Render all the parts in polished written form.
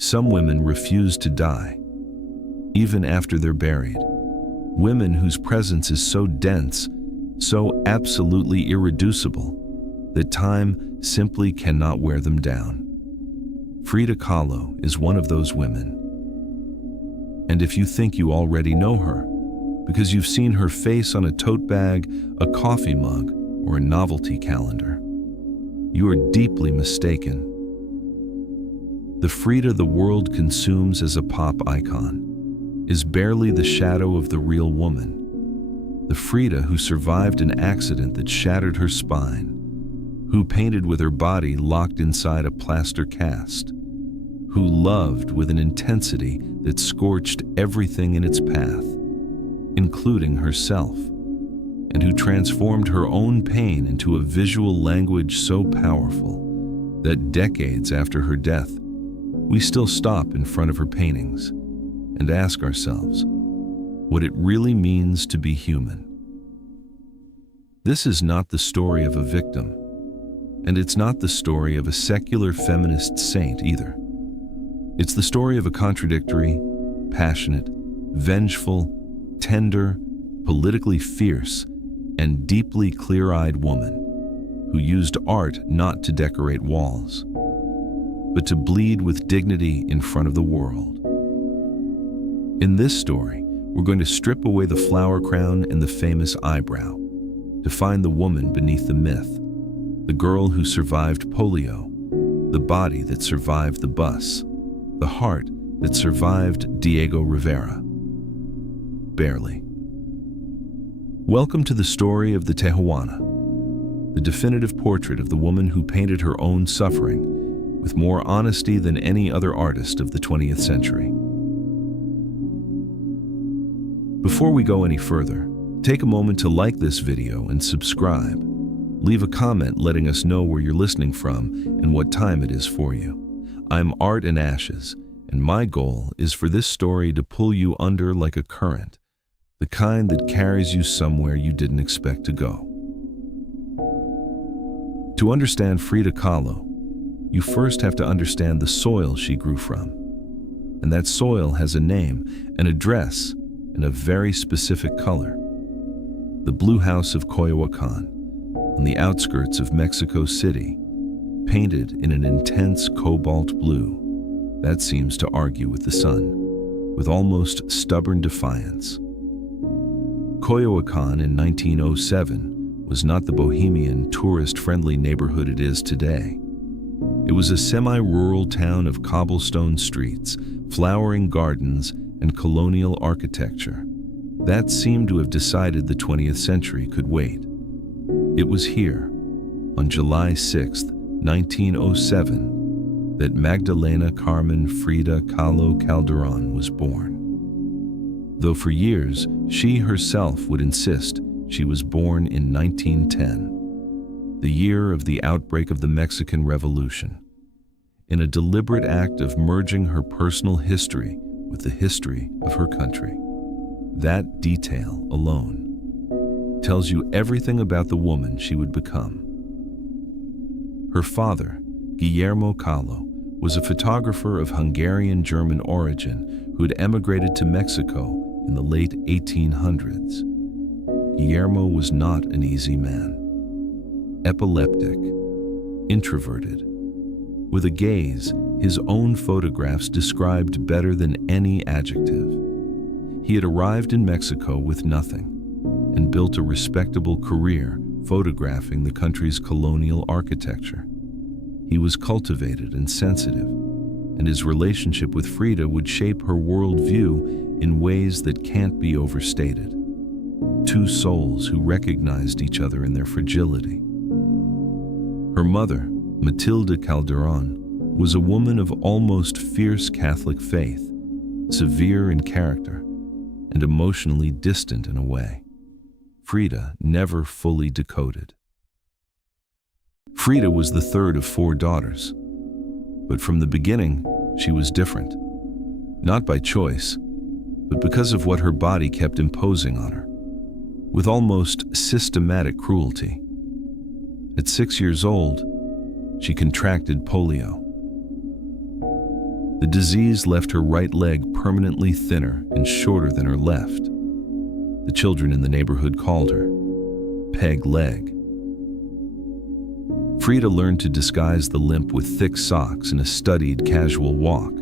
Some women refuse to die, even after they're buried. Women whose presence is so dense, so absolutely irreducible, that time simply cannot wear them down. Frida Kahlo is one of those women. And if you think you already know her, because you've seen her face on a tote bag, a coffee mug, or a novelty calendar, you are deeply mistaken. The Frida the world consumes as a pop icon is barely the shadow of the real woman. The Frida who survived an accident that shattered her spine, who painted with her body locked inside a plaster cast, who loved with an intensity that scorched everything in its path, including herself, and who transformed her own pain into a visual language so powerful that decades after her death, we still stop in front of her paintings and ask ourselves what it really means to be human. This is not the story of a victim, and it's not the story of a secular feminist saint either. It's the story of a contradictory, passionate, vengeful, tender, politically fierce, and deeply clear-eyed woman who used art not to decorate walls, but to bleed with dignity in front of the world. In this story, we're going to strip away the flower crown and the famous eyebrow to find the woman beneath the myth, the girl who survived polio, the body that survived the bus, the heart that survived Diego Rivera. Barely. Welcome to the story of the Tijuana, the definitive portrait of the woman who painted her own suffering with more honesty than any other artist of the 20th century. Before we go any further, take a moment to like this video and subscribe. Leave a comment letting us know where you're listening from and what time it is for you. I'm Art in Ashes, and my goal is for this story to pull you under like a current, the kind that carries you somewhere you didn't expect to go. To understand Frida Kahlo, you first have to understand the soil she grew from. And that soil has a name, an address, and a very specific color. The Blue House of Coyoacán, on the outskirts of Mexico City, painted in an intense cobalt blue that seems to argue with the sun, with almost stubborn defiance. Coyoacán in 1907 was not the bohemian, tourist-friendly neighborhood it is today. It was a semi-rural town of cobblestone streets, flowering gardens, and colonial architecture that seemed to have decided the 20th century could wait. It was here, on July 6, 1907, that Magdalena Carmen Frida Kahlo Calderon was born. Though for years, she herself would insist she was born in 1910, the year of the outbreak of the Mexican Revolution, in a deliberate act of merging her personal history with the history of her country. That detail alone tells you everything about the woman she would become. Her father, Guillermo Kahlo, was a photographer of Hungarian-German origin who had emigrated to Mexico in the late 1800s. Guillermo was not an easy man. Epileptic, introverted, with a gaze his own photographs described better than any adjective. He had arrived in Mexico with nothing and built a respectable career photographing the country's colonial architecture. He was cultivated and sensitive, and his relationship with Frida would shape her worldview in ways that can't be overstated. Two souls who recognized each other in their fragility. Her mother, Matilde Calderon, was a woman of almost fierce Catholic faith, severe in character, and emotionally distant in a way Frida never fully decoded. Frida was the third of 4 daughters, but from the beginning, she was different. Not by choice, but because of what her body kept imposing on her, with almost systematic cruelty. At 6 years old, she contracted polio. The disease left her right leg permanently thinner and shorter than her left. The children in the neighborhood called her Peg Leg. Frida learned to disguise the limp with thick socks and a studied, casual walk,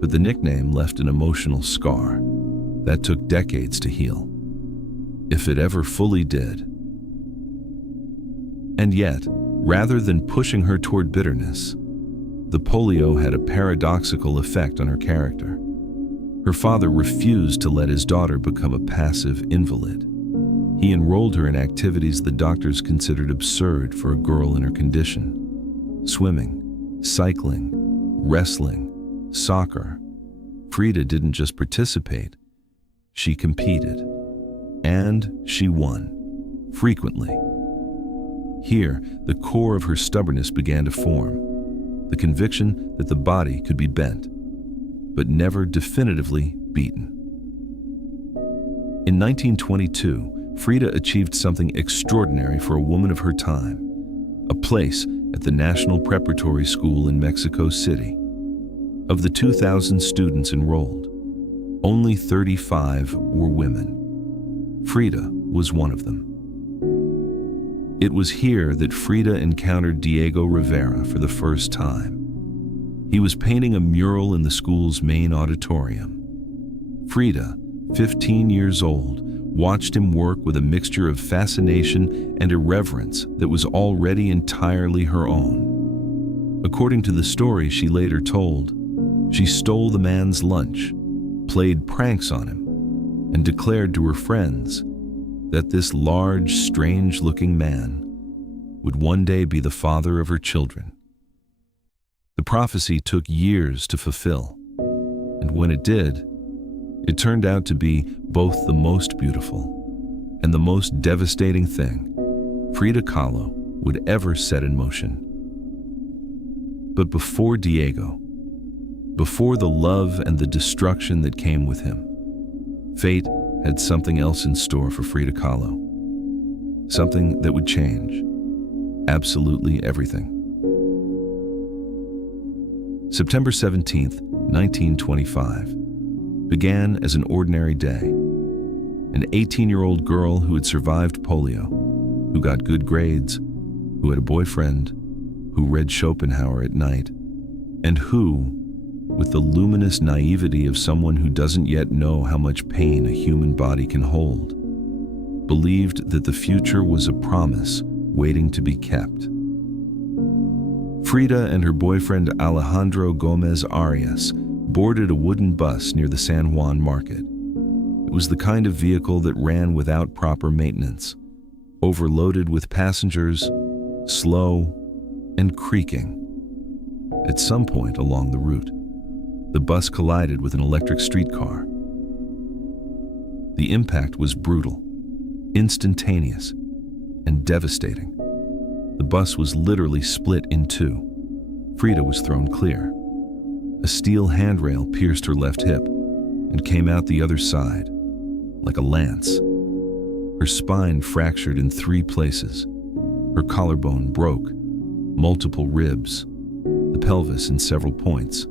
but the nickname left an emotional scar that took decades to heal, if it ever fully did. And yet, rather than pushing her toward bitterness, the polio had a paradoxical effect on her character. Her father refused to let his daughter become a passive invalid. He enrolled her in activities the doctors considered absurd for a girl in her condition: swimming, cycling, wrestling, soccer. Frida didn't just participate, she competed. And she won, frequently. Here, the core of her stubbornness began to form, the conviction that the body could be bent, but never definitively beaten. In 1922, Frida achieved something extraordinary for a woman of her time: a place at the National Preparatory School in Mexico City. Of the 2,000 students enrolled, only 35 were women. Frida was one of them. It was here that Frida encountered Diego Rivera for the first time. He was painting a mural in the school's main auditorium. Frida, 15 years old, watched him work with a mixture of fascination and irreverence that was already entirely her own. According to the story she later told, she stole the man's lunch, played pranks on him, and declared to her friends that this large, strange-looking man would one day be the father of her children. The prophecy took years to fulfill, and when it did, it turned out to be both the most beautiful and the most devastating thing Frida Kahlo would ever set in motion. But before Diego, before the love and the destruction that came with him, fate had something else in store for Frida Kahlo. Something that would change absolutely everything. September 17th, 1925, began as an ordinary day. An 18-year-old girl who had survived polio, who got good grades, who had a boyfriend, who read Schopenhauer at night, and who, with the luminous naivety of someone who doesn't yet know how much pain a human body can hold, believed that the future was a promise waiting to be kept. Frida and her boyfriend Alejandro Gomez Arias boarded a wooden bus near the San Juan market. It was the kind of vehicle that ran without proper maintenance, overloaded with passengers, slow and creaking. At some point along the route, the bus collided with an electric streetcar. The impact was brutal, instantaneous, and devastating. The bus was literally split in two. Frida was thrown clear. A steel handrail pierced her left hip and came out the other side, like a lance. Her spine fractured in 3 places. Her collarbone broke, multiple ribs, the pelvis in several points.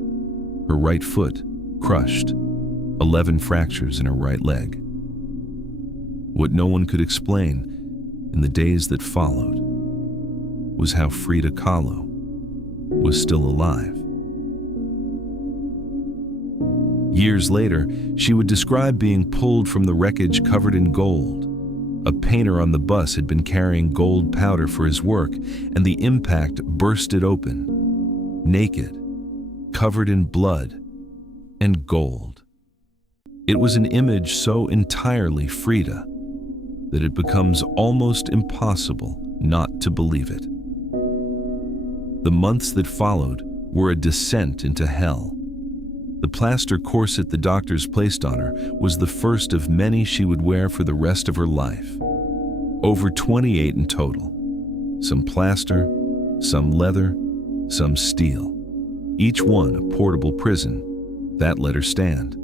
Her right foot crushed, 11 fractures in her right leg. What no one could explain in the days that followed was how Frida Kahlo was still alive. Years later, she would describe being pulled from the wreckage covered in gold. A painter on the bus had been carrying gold powder for his work, and the impact burst it open, naked, covered in blood and gold. It was an image so entirely Frida that it becomes almost impossible not to believe it. The months that followed were a descent into hell. The plaster corset the doctors placed on her was the first of many she would wear for the rest of her life. Over 28 in total. Some plaster, some leather, some steel. Each one a portable prison. That let her stand,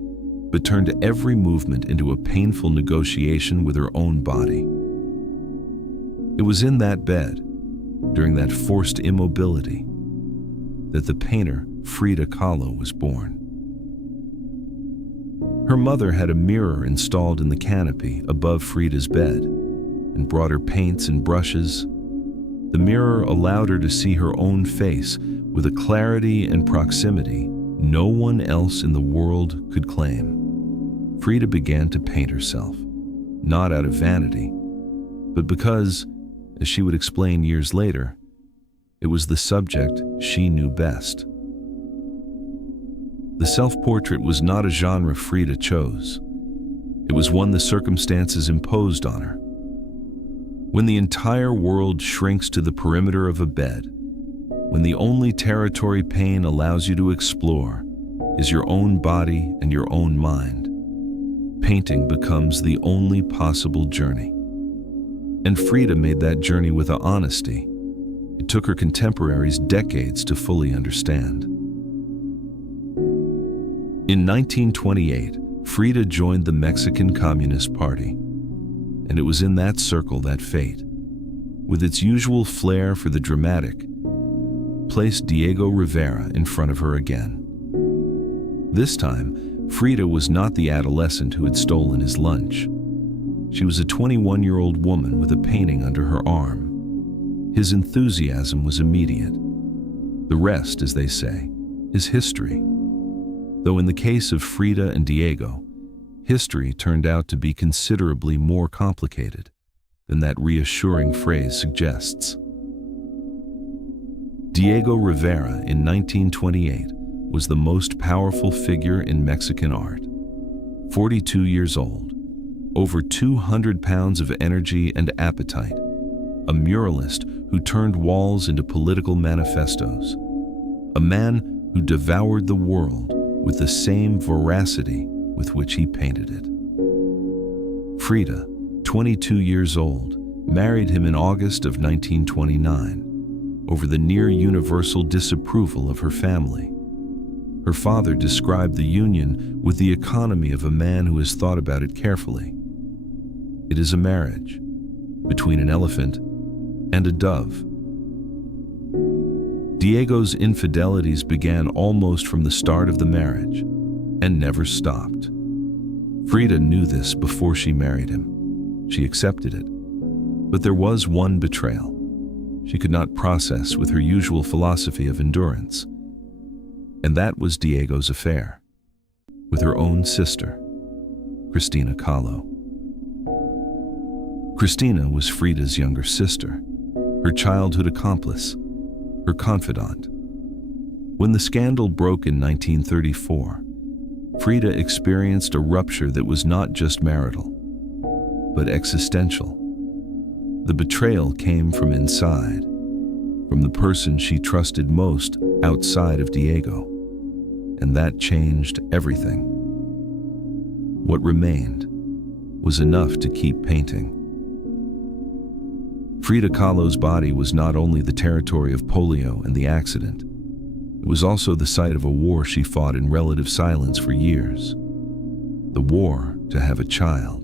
but turned every movement into a painful negotiation with her own body. It was in that bed, during that forced immobility, that the painter Frida Kahlo was born. Her mother had a mirror installed in the canopy above Frida's bed and brought her paints and brushes. The mirror allowed her to see her own face with a clarity and proximity no one else in the world could claim. Frida began to paint herself, not out of vanity, but because, as she would explain years later, it was the subject she knew best. The self-portrait was not a genre Frida chose. It was one the circumstances imposed on her. When the entire world shrinks to the perimeter of a bed, when the only territory pain allows you to explore is your own body and your own mind, painting becomes the only possible journey. And Frida made that journey with an honesty it took her contemporaries decades to fully understand. In 1928, Frida joined the Mexican Communist Party, and it was in that circle that fate, with its usual flair for the dramatic, placed Diego Rivera in front of her again. This time, Frida was not the adolescent who had stolen his lunch. She was a 21-year-old woman with a painting under her arm. His enthusiasm was immediate. The rest, as they say, is history. Though in the case of Frida and Diego, history turned out to be considerably more complicated than that reassuring phrase suggests. Diego Rivera in 1928 was the most powerful figure in Mexican art. 42 years old, over 200 pounds of energy and appetite, a muralist who turned walls into political manifestos, a man who devoured the world with the same voracity with which he painted it. Frida, 22 years old, married him in August of 1929 over the near-universal disapproval of her family. Her father described the union with the economy of a man who has thought about it carefully. It is a marriage between an elephant and a dove. Diego's infidelities began almost from the start of the marriage and never stopped. Frida knew this before she married him. She accepted it. But there was one betrayal she could not process with her usual philosophy of endurance. And that was Diego's affair with her own sister, Frida Kahlo. Christina was Frida's younger sister, her childhood accomplice, her confidant. When the scandal broke in 1934, Frida experienced a rupture that was not just marital, but existential. The betrayal came from inside, from the person she trusted most outside of Diego, and that changed everything. What remained was enough to keep painting. Frida Kahlo's body was not only the territory of polio and the accident, it was also the site of a war she fought in relative silence for years. The war to have a child.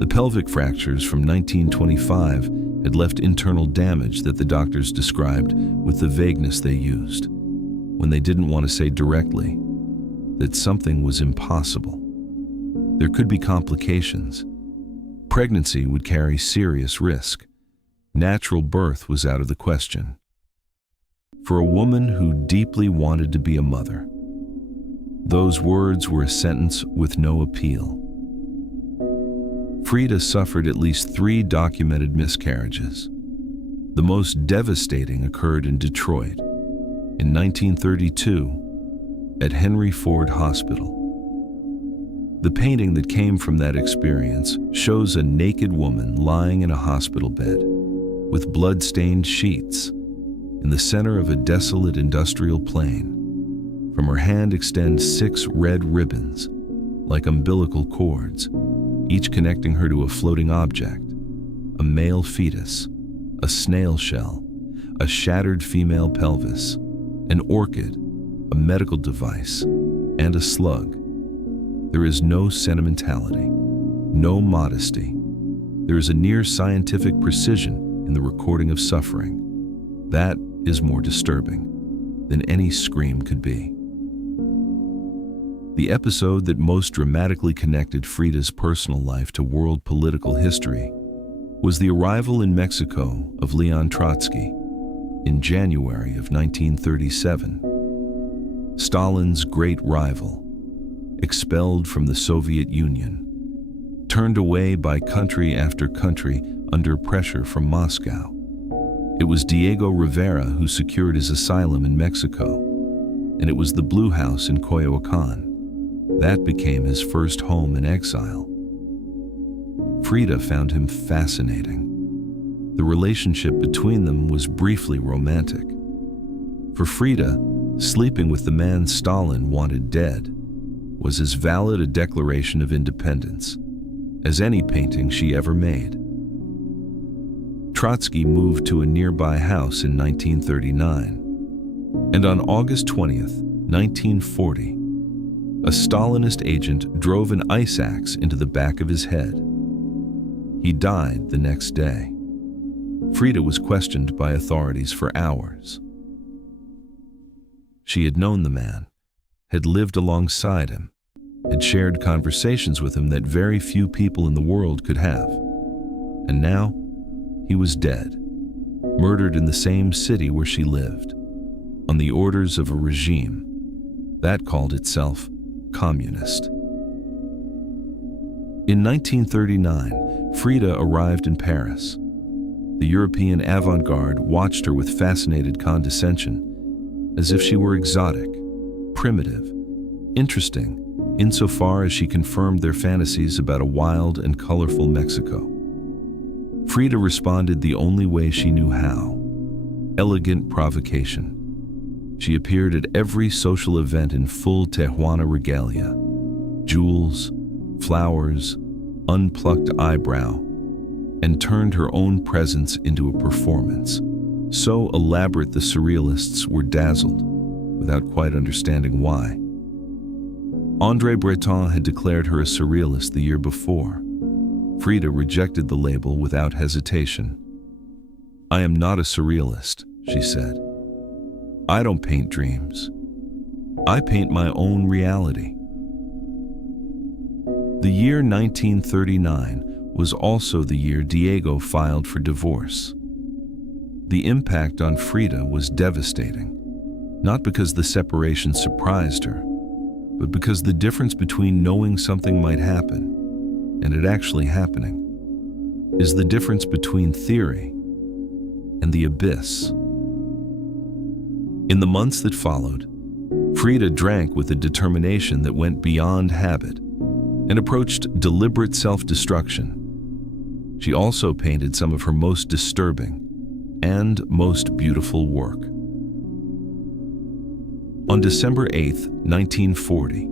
The pelvic fractures from 1925 had left internal damage that the doctors described with the vagueness they used, when they didn't want to say directly that something was impossible. There could be complications. Pregnancy would carry serious risk. Natural birth was out of the question. For a woman who deeply wanted to be a mother, those words were a sentence with no appeal. Frida suffered at least 3 documented miscarriages. The most devastating occurred in Detroit in 1932 at Henry Ford Hospital. The painting that came from that experience shows a naked woman lying in a hospital bed with blood-stained sheets in the center of a desolate industrial plain. From her hand extend 6 red ribbons, like umbilical cords, each connecting her to a floating object, a male fetus, a snail shell, a shattered female pelvis, an orchid, a medical device, and a slug. There is no sentimentality, no modesty. There is a near scientific precision in the recording of suffering. That is more disturbing. than any scream could be. The episode that most dramatically connected Frida's personal life to world political history was the arrival in Mexico of Leon Trotsky in January of 1937. Stalin's great rival, expelled from the Soviet Union, turned away by country after country under pressure from Moscow. It was Diego Rivera who secured his asylum in Mexico, and it was the Blue House in Coyoacán. That became his first home in exile. Frida found him fascinating. The relationship between them was briefly romantic. For Frida, sleeping with the man Stalin wanted dead was as valid a declaration of independence as any painting she ever made. Trotsky moved to a nearby house in 1939, and on August 20th, 1940, a Stalinist agent drove an ice axe into the back of his head. He died the next day. Frida was questioned by authorities for hours. She had known the man, had lived alongside him, had shared conversations with him that very few people in the world could have. And now, he was dead, murdered in the same city where she lived, on the orders of a regime that called itself communist. In 1939, Frida arrived in Paris. The European avant-garde watched her with fascinated condescension, as if she were exotic, primitive, interesting, insofar as she confirmed their fantasies about a wild and colorful Mexico. Frida responded the only way she knew how: elegant provocation. She appeared at every social event in full Tijuana regalia: jewels, flowers, unplucked eyebrow, and turned her own presence into a performance, so elaborate the surrealists were dazzled, without quite understanding why. André Breton had declared her a surrealist the year before. Frida rejected the label without hesitation. "I am not a surrealist," she said. "I don't paint dreams. I paint my own reality." The year 1939 was also the year Diego filed for divorce. The impact on Frida was devastating, not because the separation surprised her, but because the difference between knowing something might happen and it actually happening is the difference between theory and the abyss. In the months that followed, Frida drank with a determination that went beyond habit and approached deliberate self-destruction. She also painted some of her most disturbing and most beautiful work. On December 8, 1940,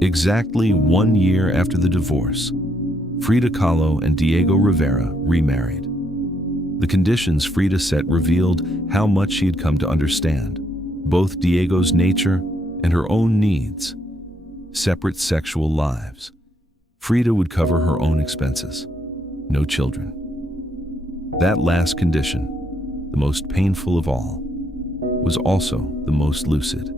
exactly 1 year after the divorce, Frida Kahlo and Diego Rivera remarried. The conditions Frida set revealed how much she had come to understand both Diego's nature and her own needs. Separate sexual lives. Frida would cover her own expenses. No children. That last condition, the most painful of all, was also the most lucid.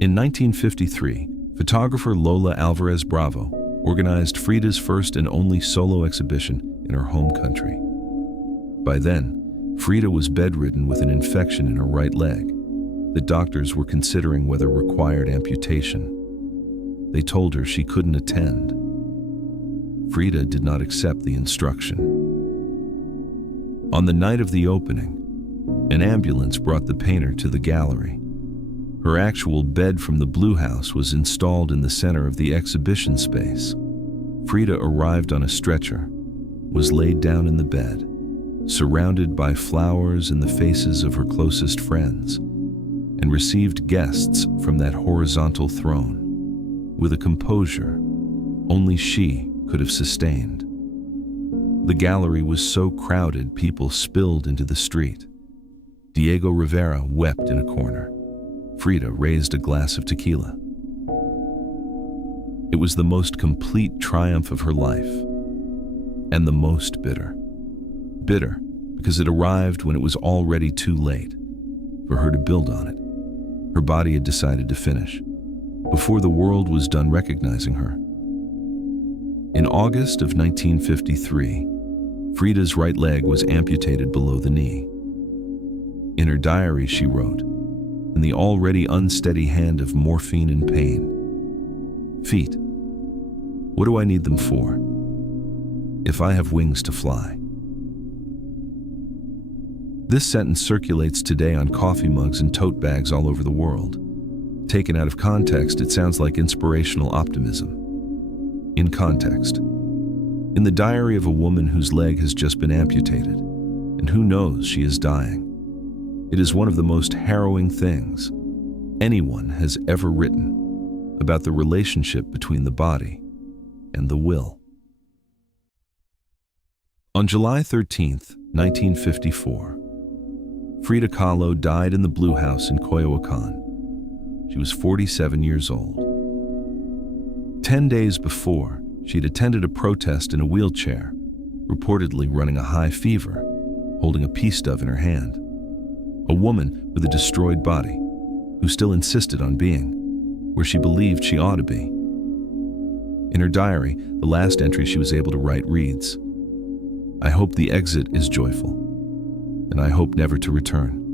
In 1953, photographer Lola Alvarez Bravo organized Frida's first and only solo exhibition in her home country. By then, Frida was bedridden with an infection in her right leg. The doctors were considering whether required amputation. They told her she couldn't attend. Frida did not accept the instruction. On the night of the opening, an ambulance brought the painter to the gallery. Her actual bed from the Blue House was installed in the center of the exhibition space. Frida arrived on a stretcher, was laid down in the bed, surrounded by flowers and the faces of her closest friends, and received guests from that horizontal throne with a composure only she could have sustained. The gallery was so crowded people spilled into the street. Diego Rivera wept in a corner. Frida raised a glass of tequila. It was the most complete triumph of her life, and the most bitter. Bitter because it arrived when it was already too late. for her to build on it. Her body had decided to finish, before the world was done recognizing her. In August of 1953, Frida's right leg was amputated below the knee. In her diary, she wrote, in the already unsteady hand of morphine and pain, "Feet, what do I need them for? If I have wings to fly." This sentence circulates today on coffee mugs and tote bags all over the world. Taken out of context, it sounds like inspirational optimism. In context, in the diary of a woman whose leg has just been amputated, and who knows she is dying, it is one of the most harrowing things anyone has ever written about the relationship between the body and the will. On July 13th, 1954, Frida Kahlo died in the Blue House in Coyoacán. She was 47 years old. 10 days before, she'd attended a protest in a wheelchair, reportedly running a high fever, holding a peace dove in her hand. A woman with a destroyed body, who still insisted on being where she believed she ought to be. In her diary, the last entry she was able to write reads, "I hope the exit is joyful, and I hope never to return.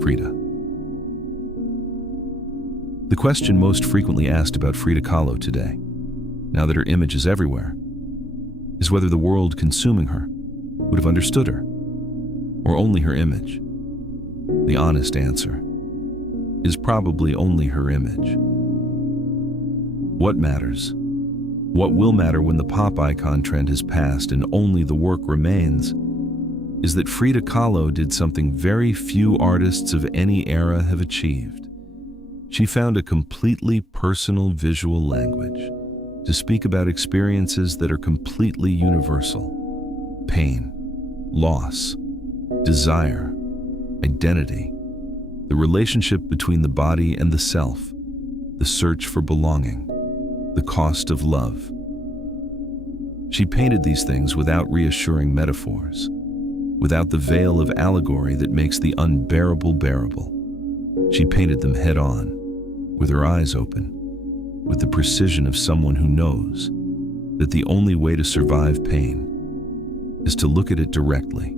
Frida." The question most frequently asked about Frida Kahlo today, now that her image is everywhere, is whether the world consuming her would have understood her, or only her image. The honest answer is probably only her image. What matters? What will matter when the pop icon trend has passed and only the work remains, is that Frida Kahlo did something very few artists of any era have achieved. She found a completely personal visual language to speak about experiences that are completely universal: pain, loss, desire, identity, the relationship between the body and the self, the search for belonging, the cost of love. She painted these things without reassuring metaphors, without the veil of allegory that makes the unbearable bearable. She painted them head on, with her eyes open, with the precision of someone who knows that the only way to survive pain is to look at it directly.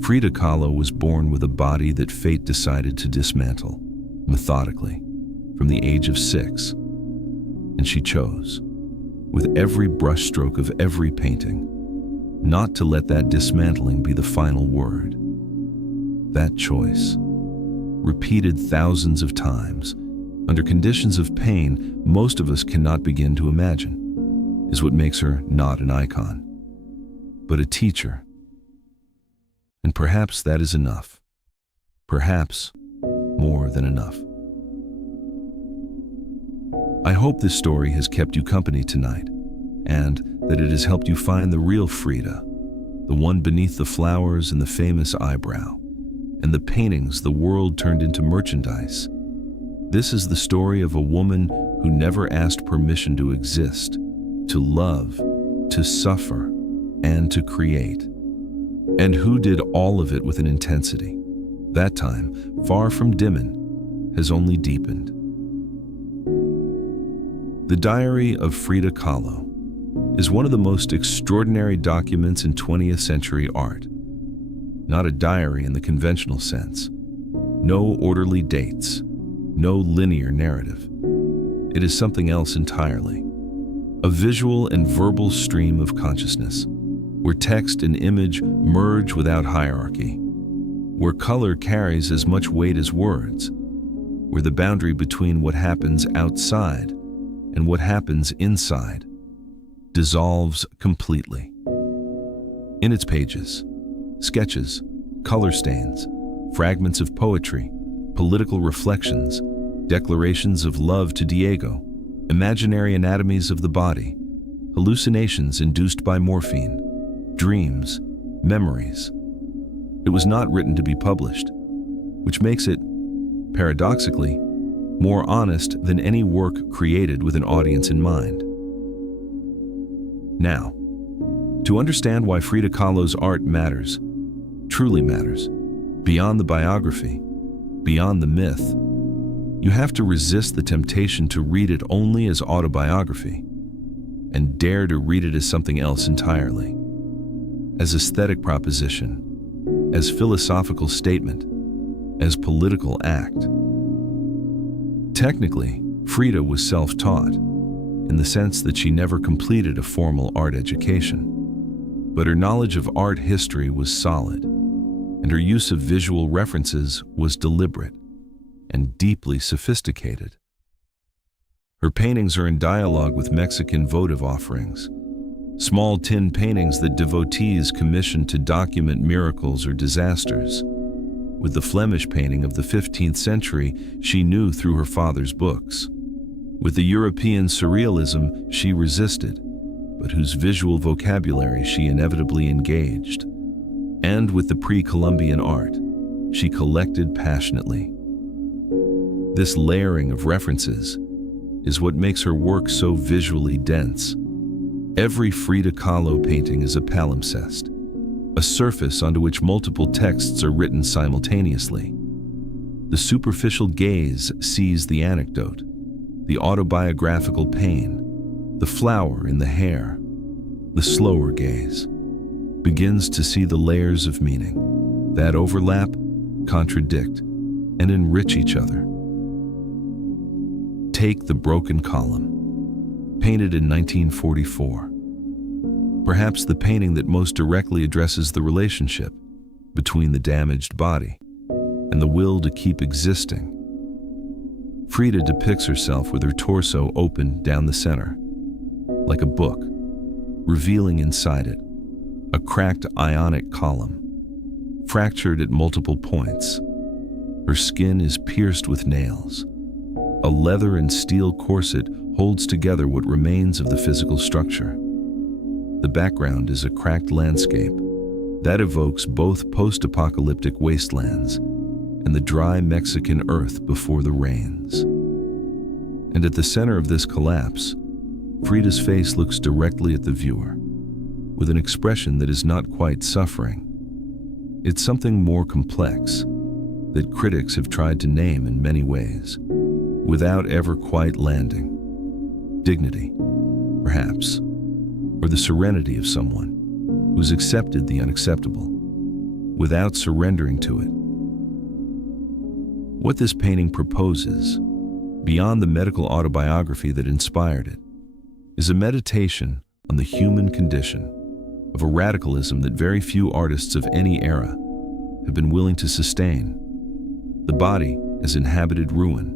Frida Kahlo was born with a body that fate decided to dismantle, methodically, from the age of 6, and she chose, with every brushstroke of every painting, not to let that dismantling be the final word. That choice, repeated thousands of times, under conditions of pain most of us cannot begin to imagine, is what makes her not an icon, but a teacher. And perhaps that is enough. Perhaps more than enough. I hope this story has kept you company tonight, and that it has helped you find the real Frida, the one beneath the flowers and the famous eyebrow, and the paintings the world turned into merchandise. This is the story of a woman who never asked permission to exist, to love, to suffer, and to create, and who did all of it with an intensity that time, far from dimming, has only deepened. The Diary of Frida Kahlo is one of the most extraordinary documents in 20th century art. Not a diary in the conventional sense. No orderly dates. No linear narrative. It is something else entirely. A visual and verbal stream of consciousness, where text and image merge without hierarchy, where color carries as much weight as words, where the boundary between what happens outside and what happens inside dissolves completely. In its pages, sketches, color stains, fragments of poetry, political reflections, declarations of love to Diego, imaginary anatomies of the body, hallucinations induced by morphine, dreams, memories. It was not written to be published, which makes it, paradoxically, more honest than any work created with an audience in mind. Now, to understand why Frida Kahlo's art matters, truly matters, beyond the biography, beyond the myth. You have to resist the temptation to read it only as autobiography and dare to read it as something else entirely, as aesthetic proposition, as philosophical statement, as political act. Technically, Frida was self-taught, in the sense that she never completed a formal art education. But her knowledge of art history was solid, and her use of visual references was deliberate and deeply sophisticated. Her paintings are in dialogue with Mexican votive offerings, small tin paintings that devotees commissioned to document miracles or disasters, with the Flemish painting of the 15th century she knew through her father's books, with the European surrealism she resisted, but whose visual vocabulary she inevitably engaged, and with the pre-Columbian art she collected passionately. This layering of references is what makes her work so visually dense. Every Frida Kahlo painting is a palimpsest, a surface onto which multiple texts are written simultaneously. The superficial gaze sees the anecdote, the autobiographical pain, the flower in the hair. The slower gaze begins to see the layers of meaning that overlap, contradict, and enrich each other. Take The Broken Column, painted in 1944. Perhaps the painting that most directly addresses the relationship between the damaged body and the will to keep existing. Frida depicts herself with her torso open down the center, like a book, revealing inside it a cracked ionic column, fractured at multiple points. Her skin is pierced with nails. A leather and steel corset holds together what remains of the physical structure. The background is a cracked landscape that evokes both post-apocalyptic wastelands and the dry Mexican earth before the rains. And at the center of this collapse, Frida's face looks directly at the viewer, with an expression that is not quite suffering. It's something more complex that critics have tried to name in many ways, without ever quite landing. Dignity, perhaps, or the serenity of someone who's accepted the unacceptable without surrendering to it. What this painting proposes, beyond the medical autobiography that inspired it, is a meditation on the human condition, of a radicalism that very few artists of any era have been willing to sustain. The body as inhabited ruin,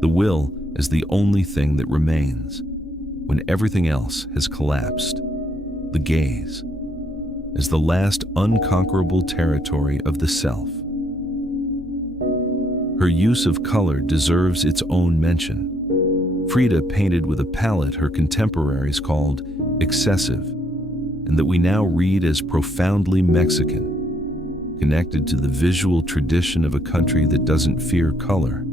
the will as the only thing that remains when everything else has collapsed, the gaze as the last unconquerable territory of the self. Her use of color deserves its own mention. Frida painted with a palette her contemporaries called excessive, and that we now read as profoundly Mexican, connected to the visual tradition of a country that doesn't fear color,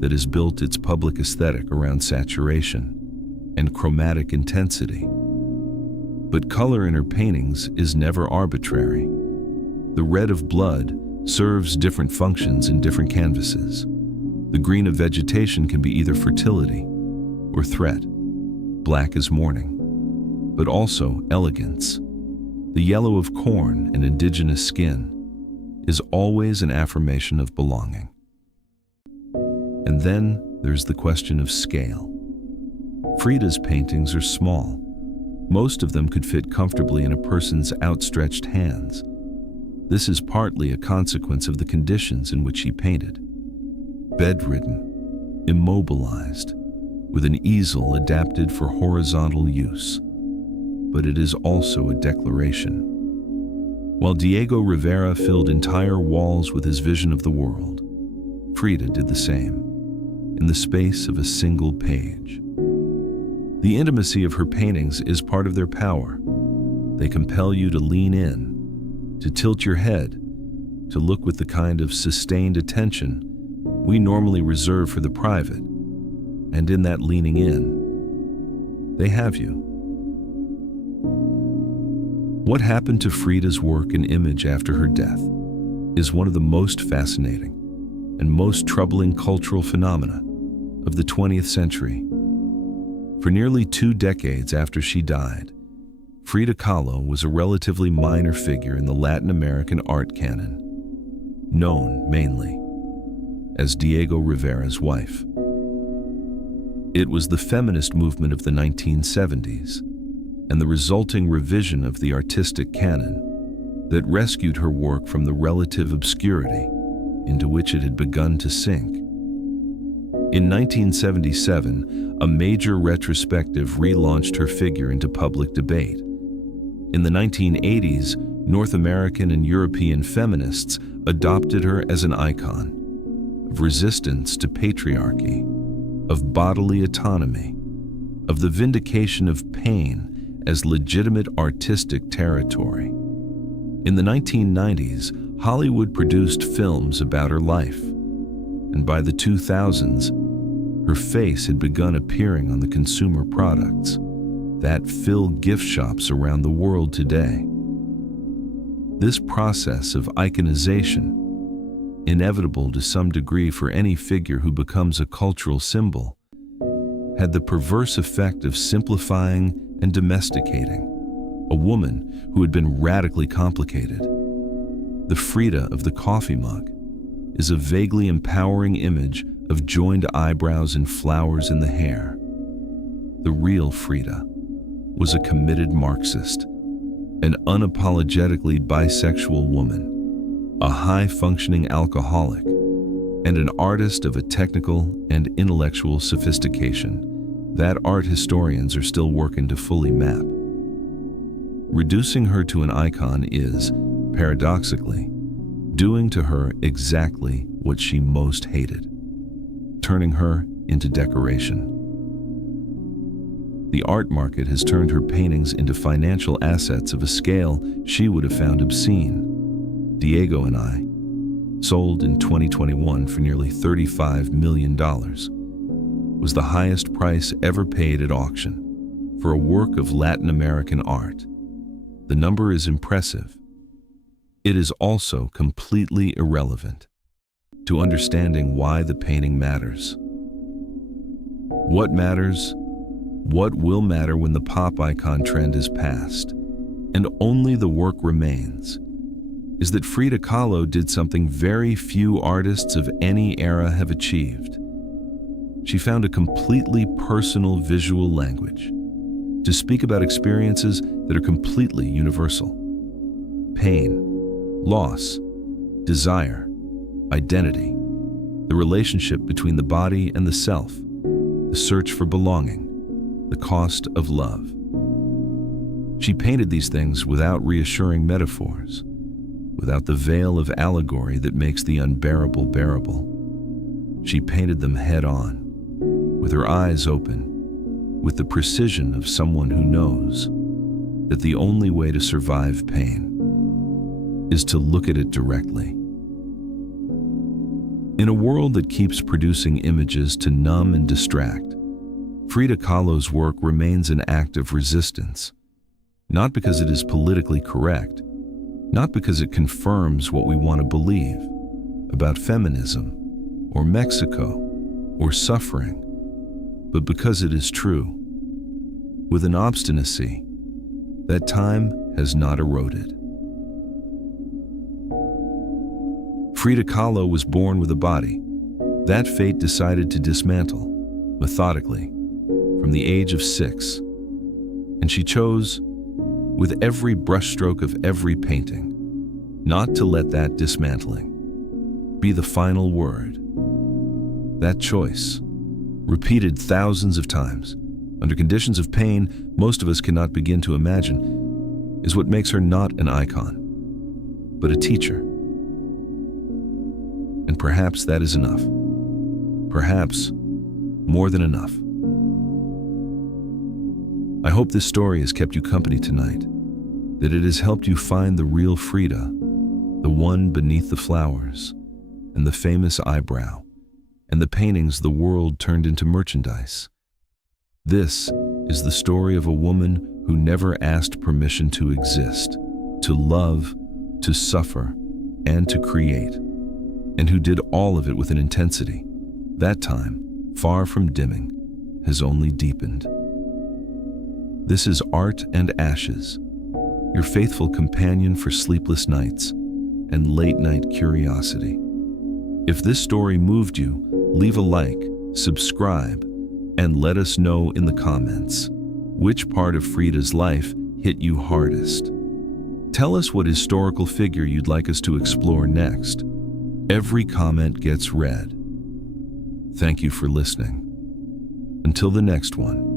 that has built its public aesthetic around saturation and chromatic intensity. But color in her paintings is never arbitrary. The red of blood serves different functions in different canvases. The green of vegetation can be either fertility or threat. Black is mourning, but also elegance. The yellow of corn and indigenous skin is always an affirmation of belonging. And then there's the question of scale. Frida's paintings are small. Most of them could fit comfortably in a person's outstretched hands. This is partly a consequence of the conditions in which she painted. Bedridden, immobilized, with an easel adapted for horizontal use. But it is also a declaration. While Diego Rivera filled entire walls with his vision of the world, Frida did the same, in the space of a single page. The intimacy of her paintings is part of their power. They compel you to lean in, to tilt your head, to look with the kind of sustained attention we normally reserve for the private. And in that leaning in, they have you. What happened to Frida's work and image after her death? is one of the most fascinating and most troubling cultural phenomena of the 20th century. For nearly 2 decades after she died, Frida Kahlo was a relatively minor figure in the Latin American art canon, known mainly as Diego Rivera's wife. It was the feminist movement of the 1970s and the resulting revision of the artistic canon that rescued her work from the relative obscurity into which it had begun to sink. In 1977, a major retrospective relaunched her figure into public debate. In the 1980s, North American and European feminists adopted her as an icon of resistance to patriarchy, of bodily autonomy, of the vindication of pain as legitimate artistic territory. In the 1990s, Hollywood produced films about her life, and by the 2000s, her face had begun appearing on the consumer products that fill gift shops around the world today. This process of iconization, inevitable to some degree for any figure who becomes a cultural symbol, had the perverse effect of simplifying and domesticating a woman who had been radically complicated. The Frida of the coffee mug is a vaguely empowering image of joined eyebrows and flowers in the hair. The real Frida was a committed Marxist, an unapologetically bisexual woman, a high-functioning alcoholic, and an artist of a technical and intellectual sophistication that art historians are still working to fully map. Reducing her to an icon is, paradoxically, doing to her exactly what she most hated, turning her into decoration. The art market has turned her paintings into financial assets of a scale she would have found obscene. Diego and I, sold in 2021 for nearly $35 million, was the highest price ever paid at auction for a work of Latin American art. The number is impressive. It is also completely irrelevant to understanding why the painting matters. What matters, what will matter when the pop icon trend is past, and only the work remains, is that Frida Kahlo did something very few artists of any era have achieved. She found a completely personal visual language to speak about experiences that are completely universal. Pain, loss, desire, identity, the relationship between the body and the self, the search for belonging, the cost of love. She painted these things without reassuring metaphors, without the veil of allegory that makes the unbearable bearable. She painted them head on, with her eyes open, with the precision of someone who knows that the only way to survive pain is to look at it directly. In a world that keeps producing images to numb and distract, Frida Kahlo's work remains an act of resistance, not because it is politically correct, not because it confirms what we want to believe about feminism or Mexico or suffering, but because it is true, with an obstinacy that time has not eroded. Frida Kahlo was born with a body that fate decided to dismantle, methodically, from the age of 6, and she chose, with every brushstroke of every painting, not to let that dismantling be the final word. That choice, repeated thousands of times, under conditions of pain most of us cannot begin to imagine, is what makes her not an icon, but a teacher. And perhaps that is enough. Perhaps more than enough. I hope this story has kept you company tonight, that it has helped you find the real Frida, the one beneath the flowers, and the famous eyebrow, and the paintings the world turned into merchandise. This is the story of a woman who never asked permission to exist, to love, to suffer, and to create, and who did all of it with an intensity. That time, far from dimming, has only deepened. This is Art and Ashes, your faithful companion for sleepless nights and late-night curiosity. If this story moved you, leave a like, subscribe, and let us know in the comments which part of Frida's life hit you hardest. Tell us what historical figure you'd like us to explore next. Every comment gets read. Thank you for listening. Until the next one.